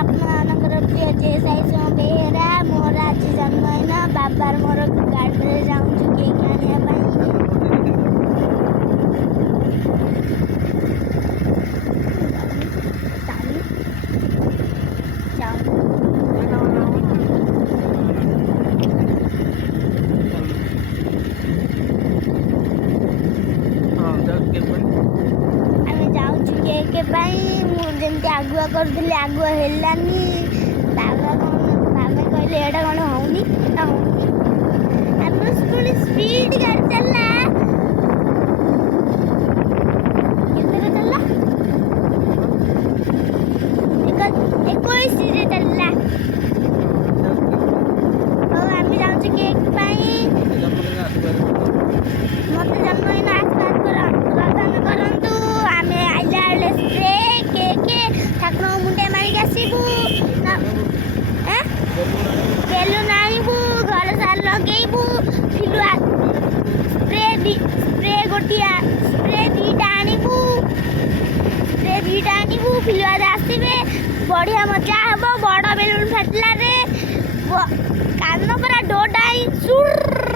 ଆପଣମାନଙ୍କର ପ୍ରିୟ ଜେସାଇ ବେହେରା। ମୋର ଆଜି ଜନ୍ମଦିନ। ବାବାର ମୋର ଗାଡ଼ିରେ ଯାଉଛୁ କେକ୍ ଆଣିବା ପାଇଁ। ଆମେ ଯାଉଛୁ କେକ୍ ପାଇଁ। ମୁଁ ଯେମିତି ଆଗୁଆ କରୁଥିଲି ଆଗୁଆ ହେଲାନି। ବାବା କହିଲେ ଏଇଟା କ'ଣ ହଉନି ଆମ ପୁଣି ସ୍ପିଡ୍ ଗାଡ଼ି ଚାଲିଲା। କେତେରେ ଚାଲିଲା 21ରେ ଚାଲିଲା। ହଉ ଆମେ ଯାଉଛୁ କେକ୍ ପାଇଁ। ମୋତେ ଜନ୍ମଦିନ ଆଶୀର୍ବାଦ ପ୍ରଦାନ କରନ୍ତୁ। ଆମେ ଆଇଲା ବେଳେ ସ୍ପ୍ରେ କେକ୍ ଠାକୁରଙ୍କ ମୁଣ୍ଡେ ମାରିକି ଆସିବୁ। ବେଲୁନ ଆଣିବୁ, ଘର ସାରା ଲଗେଇବୁ। ସ୍ପ୍ରେ ଦୁଇଟା ଆଣିବୁ। ଫିଲୁଆରେ ଆସିବେ। ବଢ଼ିଆ ମଜା ହେବ। ବଡ଼ ବେଲୁନ ଫାଟିଲାରେ କାନ ପୁରା ଡୋ ଡାଇ ସୁର।